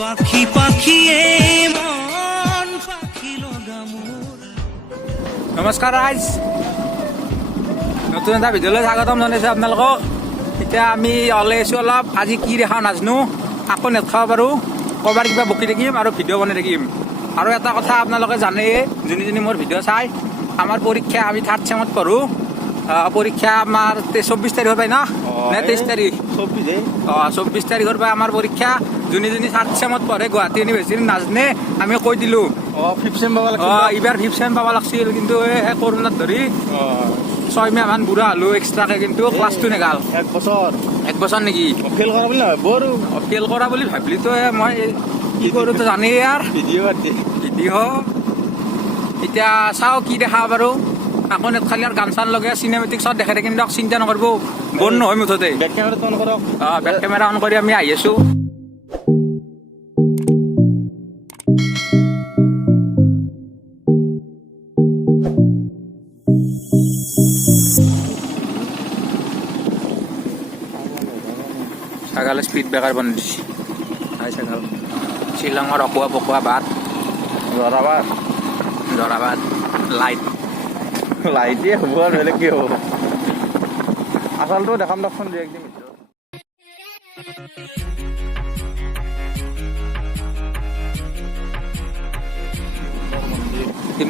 পাখি পাখিয়ে মন পাখি লগা মোৰ। নমস্কাৰ ৰাইজ, নতুন এটা ভিডিঅ'লৈ স্বাগতম জনাইছোঁ আপোনালোকক। এতিয়া আমি ওলাই আছোঁ অলপ, আজি কি দেখাওঁ নাজানো, আকৌ নেট খাব পাৰোঁ, ক'ৰবাত কিবা বকি থাকিম আৰু ভিডিঅ' বনাই থাকিম। আৰু এটা কথা আপোনালোকে জানেই, যোনে মোৰ ভিডিঅ' চাই, আমাৰ পৰীক্ষা আমি 3rd চেমত পঢ়োঁ। পৰীক্ষা আমাৰ 24 তাৰিখৰ পৰা না নে 23 তাৰিখ? 24 তাৰিখৰ পৰা আমাৰ পৰীক্ষা। যোনে 3rd চেমত পঢ়ে গুৱাহাটী ইউনিভাৰ্চিটি নাজানে, আমি কৈ দিলোঁ। 5th চেম পাব লাগছিল। এইবাৰ 5th চেম পাব লাগিছিল, কিন্তু এই কৰোণাত ধৰি 6 মাহ মান বুঢ়া হ'লো এক্সট্ৰাকে, কিন্তু ক্লাছটো নেগাল। 1 বছৰ নেকি? ফেল কৰা বুলি ভাবিব আৰু ফেল কৰা বুলি ভাবিলিতো মই কি কৰোঁ তো জানেই আৰু ভিডিঅ'। এতিয়া চাওঁ কি দেখা বাৰু। আকৌ নেট খালি আৰু গান চান লগাই চিনেমেটিক শ্বট দেখাই থাকিম দিয়ক, চিন্তা নকৰিব, বন নহয় মুঠতে। বেক কেমেৰাটো অন কৰক। বেক কেমেৰা অন কৰি আমি আহি আছোঁ। ছাগালে স্পীড ব্ৰেকাৰ বনাই দিছে। ছাগাল শ্বিলঙৰ অকোৱা পকোৱা বাট, জৰাবাদ লাইটে হ'ব আৰু বেলেগ কি হ'ব। আচলটো দেখাম দকচোন দুই একদিন ভিতৰত। শিৱ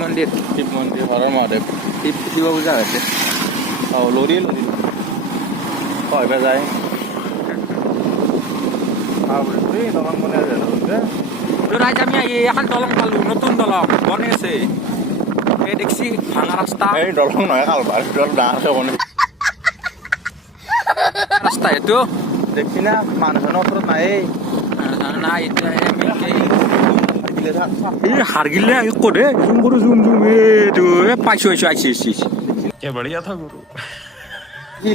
মন্দিৰ, হৰৰ মহাদেৱ। শিৱ পূজা হৈছে। লৰি হয় যায় দলং বনাই ৰাইজ আমি এখন দলং পালোঁ, নতুন দলং বনাই আছে। এই দেখছি ভাঙা ৰাস্তা, এই দলং নহয় কালভাৰ, ডাঙৰকে বনাই ৰাস্তা এইটো দেখছি না। মানুহজনৰ ওচৰত নায়েই। নাই। এই হাৰগিলে কৰে জুম কৰোঁ, জুম এইটো পাইছোঁ আহিছে।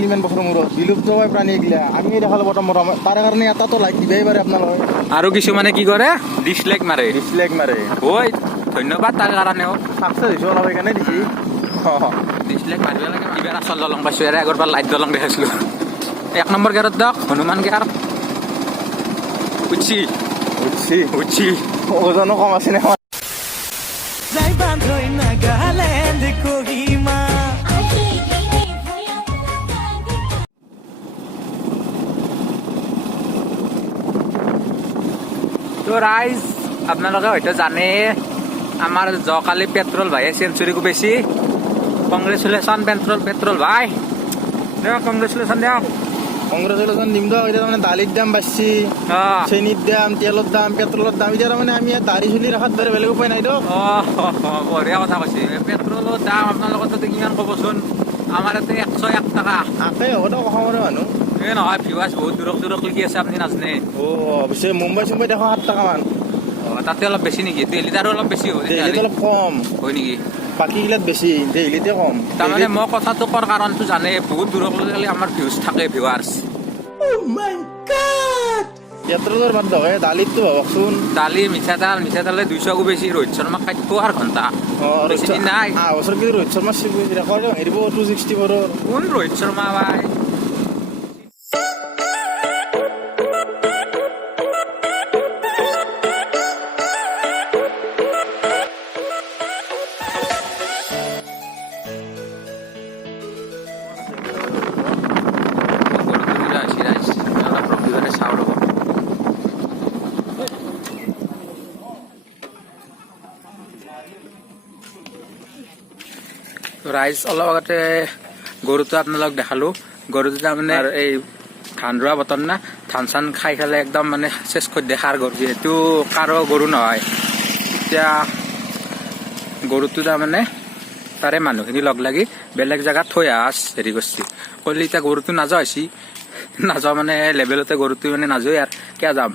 ইমান বছৰৰ মূৰত বিলুপ্ত হয় প্ৰাণী এইগিলা আমি দেখালো প্ৰথম তাৰ কাৰণে এটাতো লাইক দিবই পাৰে আপোনালোকে। আৰু কিছুমানে কি কৰে, ডিছলাইক মাৰে। ঐ ধন্যবাদ তাৰ কাৰণেও। চাকচেছ হৈছে অলপ সেইকাৰণে দিছি। ডিছলাইক মাৰিব লাগে। এইবাৰ আচল দলং পাইছোঁ, এৰে আগৰবাৰ লাইট দলং দেখাইছিলোঁ। 1 নম্বৰ গেৰত দিয়ক, হনুমান গেৰ উঠছি ওজনো কম আছে নে? যাই বান্ধৈ নাগালেণ্ড কহিমা। তো ৰাইজ, আপোনালোকে হয়তো জানে আমাৰ যোৱাকালি পেট্ৰল ভাইয়ে চেঞ্চুৰী কোবাইছি। কংগ্ৰেচুলেশ্যন পেট্ৰল ভাই, দিয়ক কংগ্ৰেচুলেশ্যন দিয়ক। কংগ্ৰেচুলেশ্যন দিম দিয়ক। এতিয়া তাৰমানে দালিৰ দাম বাঢ়ছি, চেনিৰ দাম, তেলৰ দাম, পেট্ৰলৰ দাম। এতিয়া তাৰমানে আমি দাঢ়ি চুলি ৰখাত ধৰে বেলেগ উপায় নাই দিয়ক। বঢ়িয়া কথা কৈছে। পেট্ৰলৰ দাম আপোনালোকৰ তাতে কিমান ক'বচোন? আমাৰ ইয়াতে 101 টকা। তাকে হ'ব দিয়ক অসমৰে মানুহ। এই নহয়, ভিউৱাৰ্ছ বহুত দূৰক লিখি আছে, আপুনি নাজানে। পিছে মুম্বাই 7 টকা মান। তাতে অলপ বেছি নেকি? দিল্লীত আৰু অলপ বেছি হয়। দিল্লীত অলপ কম হয় নেকি? বাকীগিলাত বেছি, দিল্লীতে কম। তাৰমানে মই কথাটো কোৱাৰ কাৰণটো জানে, বহুত দূৰক গ'লে আমাৰ ভিউজ থাকে, ভিউৱাৰ্ছ। পেট্ৰলৰ বাদ দক, দালিতটো ভাবকচোন। দালি, মিঠাতেলে 200 কোবাইছি। ৰোহিত শৰ্মা খাদ্য আৰু ঘণ্টা বেছি দিন নাই। বছৰ কি ৰোহিত শৰ্মা ৰেকৰ্ড হেৰিব 264। কোন ৰোহিত শৰ্মা ভাই? ৰাইজ, অলপ আগতে গৰুটো আপোনালোক দেখালোঁ। গৰুটো তাৰমানে এই ধান ৰোৱা বতৰ না, ধান চান খাই খালে একদম মানে চেচ কৰি দেখাৰ গৰু, যিহেতু কাৰো গৰু নহয়। এতিয়া গৰুটো তাৰমানে তাৰে মানুহখিনি লগ লাগি বেলেগ জেগাত থৈ হেৰি কৰিছে। কৰিলে এতিয়া গৰুটো নাযোৱা নাযোৱা মানে লেভেলতে গৰুটো মানে নাযোৱা আৰু কিয় যাম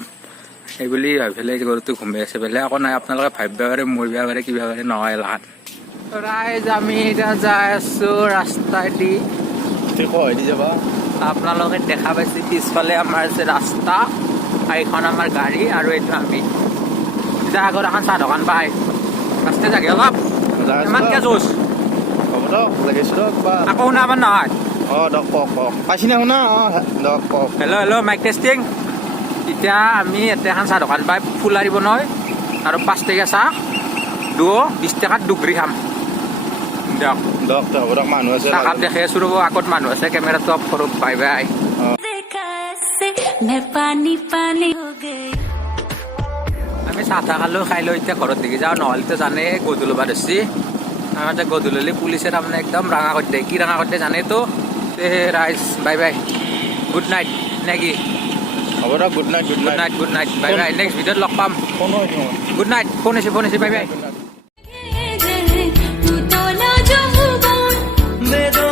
এইবুলি ভাবি পেলাই গৰুটো ঘুমাই আছে। বেলেগ একো নাই, আপোনালোকে ভাবিব পাৰে, মৰিব পাৰে, কিবা পাৰে, নহয় লাহাত। ৰাইজ, আমি এতিয়া যাই আছো ৰাস্তাইদি। যাবা আপোনালোকে দেখা পাইছে পিছফালে আমাৰ যে ৰাস্তা, এইখন আমাৰ গাড়ী আৰু এইটো আমি। এতিয়া আগত এখন চাহ দোকান পাই, ৰাস্তাই জাগে অলপ ইমানকে জোচ হ'ব দিয়ক, লাগিছো দিয়ক। আকৌ শুনাব নহয়? দিয়ক কওক। পাইছি না শুনা? দিয়ক কওক। Hello' mic testing. এতিয়া আমি ইয়াতে এখন চাহ দোকান পাই ফুলাৰী বনাই আৰু 5 টকীয়া চাহ 20 টকাত দুগৰী খাম দিয়ক দক হ'ব দক মানুহ আছে চাহ কাপ দেখি আছো ৰ'ব আগত মানুহ আছে কেমেৰাটো অফ কৰোঁ বাই বাই देखा ऐसे मैं पानी पानी हो गई আমি চাহ তাহ খালোঁ খাই লৈ এতিয়া ঘৰত দেখি যাওঁ নহ'লেতো জানে গধূলি বা ধৰিছি আমাৰ এতিয়া গধূলি পুলিচে তাৰমানে একদম ৰাঙা কৰি দিয়ে কি ৰাঙা কৰি দিয়ে জানেতো ৰাইজ বাই বাই গুড নাইট নে কি হ'ব দক good night good night bye bye next ভিডিঅ'ত লগ পাম ফোন হৈ থাকিব গুড নাইট ফোন আহিছে বাই বাই तू तो ना जो दे दो